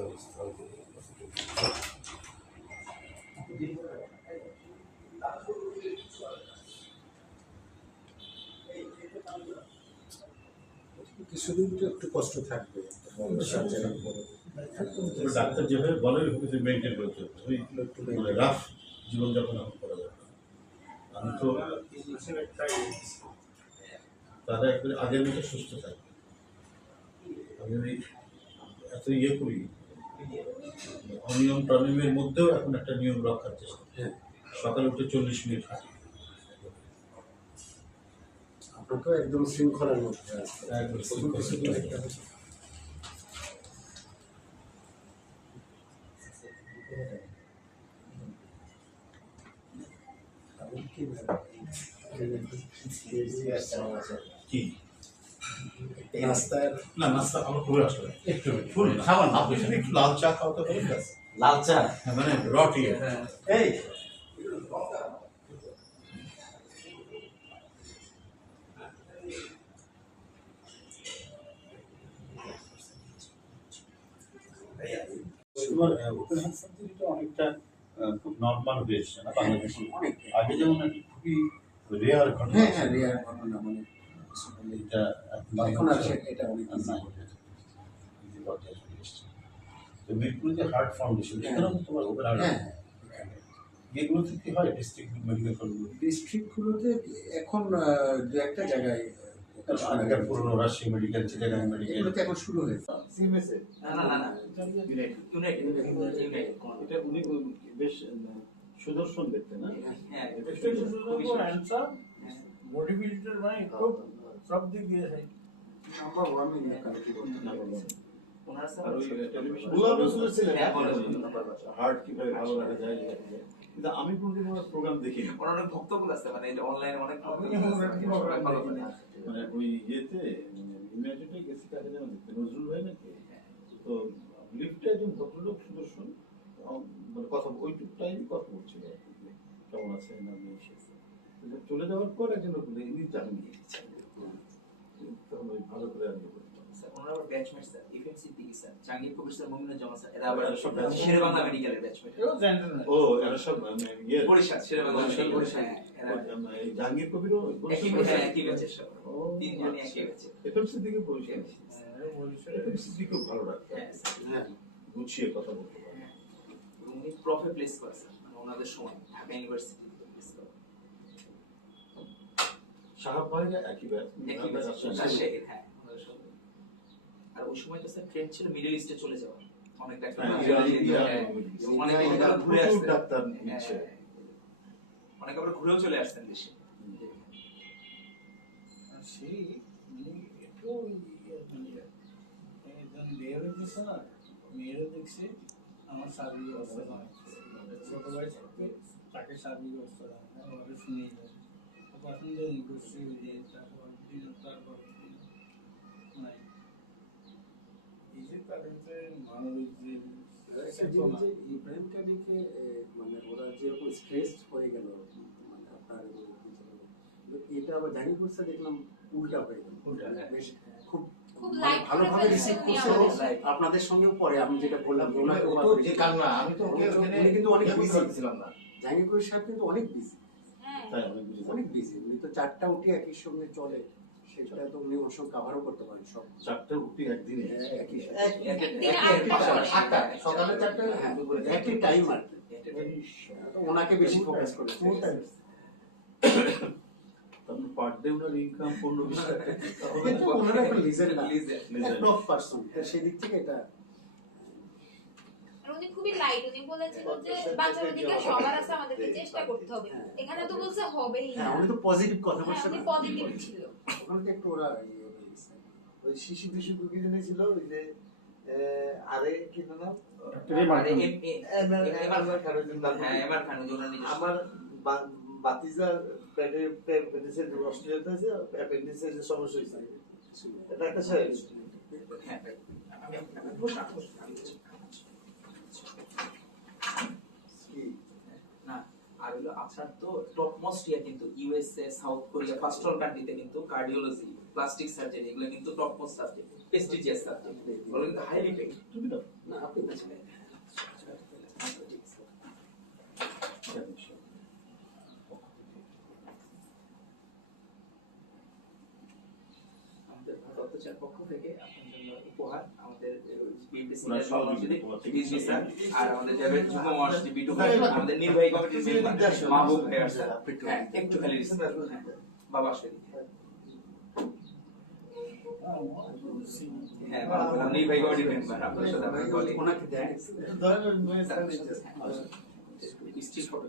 ব্যবস্থা কিছুদিন তো একটু কষ্ট থাকবে। ডাক্তার যেভাবে বলে মেনটেন করতে হবে, মানে রাফ জীবনযাপন এখন করা যাবে। আমি তো তারা একবারে আগের মতো সুস্থ থাকবে। আমি ওই এত করি অনিয়ম টনিয়মের মধ্যেও এখন একটা নিয়ম রক্ষার চেষ্টা। সকালে উঠে 40 মিনিট হাঁটি। আপনার তো একদম শৃঙ্খলার মধ্যে কি নাস্তার না, নাস্তা আমার করে আসলে একটু ফুল খাবার না, আপনি যদি একটু লাল চা খাওয়াতে পারেন। লাল চা মানে রটি এই অনেকটা খুব নর্মাল হয়েছে না বাংলাদেশে। আগে যেমন খুবই রেয়ার ঘটনা। হ্যাঁ রেয়ার ঘটনা, মানে এটা এখন আছে, এটা অনেক তো মিরপুরে যে হার্ট ফাউন্ডেশন এখানেও তোমার ওপেন হার্ট এগুলোতে কি হয় ডিস্ট্রিক্ট মেডিকেল কলেজগুলো? ডিস্ট্রিক্টগুলোতে এখন দু একটা জায়গায় আগেকার পুরনো রাজশাহী মেডিকেল, চিটাগাং মেডিকেল এগুলোতে এখন শুরু হয়েছে। এটা উনি বেশ সুদর্শন দেখতে না? হ্যাঁ মোটিভেটেড মানে খুব সব দিক দিয়ে number 1 in the country heart কিভাবে ভালো রাখা যায়। কিন্তু আমি কোনোদিন ওনার প্রোগ্রাম দেখিনি। অনেক ভক্তগুলো আছে, মানে অনলাইনে অনেক মানে ওই ইয়েতে ইউনাইটেডে গেছি কাজে যেমন দেখতে নজরুল ভাই নাকি, তো লিফটে একজন ভদ্রলোক সুদর্শন মানে কথা ওইটুকু টাইমই কথা বলছিল, কেমন আছে না নিয়ে এসেছে। চলে যাওয়ার পর একজন লোক ইনি জামিন নিয়ে এসেছেন, তখন ওই ভালো করে আমি ওনার আবার ব্যাচমেট স্যার এফএমসি দিকে sir Jahangir Kabir sir Mominuzzaman sir এরা আবার সব শেরে বাংলা মেডিকেলের ব্যাচমেট। ও এরা সব ইয়ে বরিশাল শেরে বাংলা বরিশাল জাহাঙ্গীর কবিরও একই ব্যাচের সব তিনজনই একই ব্যাচে এফএমসি দিকে বরিশাল। এফএমসি দিকে ভালো রাখতে হ্যাঁ গুছিয়ে কথা বলতে পারে। উনি প্রফে প্লেস করেছেন মানে ওনাদের সময় ঢাকা ইউনিভার্সিটি প্লেস করে সাহাব ভাইরা একই ব্যাচ রাজশাহীর। হ্যাঁ আর ওই সময় তো স্যার ট্রেন্ড ছিল মিডল ইস্টে চলে যাওয়ার, অনেক ডাক্তার অনেক আবার ঘুরেও চলে আসছেন দেশে। সেই একটু বিয়ে হয়েছে না, মেয়েরও দেখছে আমার শারীরিক অবস্থা ছোট ভাই থাকবে তাকে শারীরিক অবস্থা ওরা শুনেই যায় পছন্দ করছি তারপর তারপর মানে এই যে তাদের যে মানবিক যে ইব্রাহিমকে দেখে মানে ওরা যেরকম স্ট্রেসড হয়ে গেল, মানে আপনার এটা আবার জানি করছে দেখলাম উল্টা হয়ে গেল, বেশ খুব ভালোভাবে রিসিভ করছে আপনাদের সঙ্গেও পরে আমি যেটা বললাম আমি তো উনি কিন্তু অনেক বিজি ছিলাম না, জাহাঙ্গীর সাহেব কিন্তু অনেক বিজি, অনেক বিজি। উনি তো 4টা উঠে একই সঙ্গে চলে, সেটা তো উনি ওর সঙ্গে কাভারও করতে পারেন সব। 4টা উঠি একদিনে সকালে 4টা একই টাইম আর কি, ওনাকে বেশি ফোকাস করে পার ডে ওনার ইনকাম 15-20 টাকা, কিন্তু ওনারা একটা লিজেন্ড না, একটা পারসন, সেই দিক থেকে এটা উনি খুবই লাইট। উনি বলেছিল যে বাঁচার অধিকার সবার আছে, আমাদেরকে চেষ্টা করতে হবে। এখানে তো বলছে হবেই না, উনি তো পজিটিভ কথা বলছেন, উনি পজিটিভ ছিল। ওখানে একটু ওরা ওই শিশু কিছু দুঃখিনী ছিল ওই যে আরে কি নাম আমার বাতিজার অ্যাপেন্ডিক্সের অস্ট্রেলিয়াতে আছে, অ্যাপেন্ডিক্সের যে সমস্যা হয়েছে এটা একটা আর হলো আপনার তো টপ মোস্ট ইয়া কিন্তু USA south Korea first world কান্ট্রিতে কিন্তু কার্ডিওলজি প্লাস্টিক সার্জারি এগুলো কিন্তু top most subject, prestigious subject, এগুলো কিন্তু হাইলি পেইড। তুমি না না আপনি তো ছিলেন আমাদের তথ্যচার পক্ষ থেকে আপনার জন্য উপহার আমাদের বিএনপি ওনার সিনিয়র সহযোগী সভাপতি ডিজি স্যার আর আমাদের যাবেন যুগ্ম মহাসচিব বিটু ভাই, আমাদের নির্বাহী কমিটির মেম্বার মাহবুব ভাই স্যার। হ্যাঁ একটু খালি রিসিপ্ট বাবা আসলে হ্যাঁ বাবা নির্বাহী কমিটির মেম্বার আপনার সাথে আমার কলিগ ওনাকে দেয় ধরেন স্টিল ফটো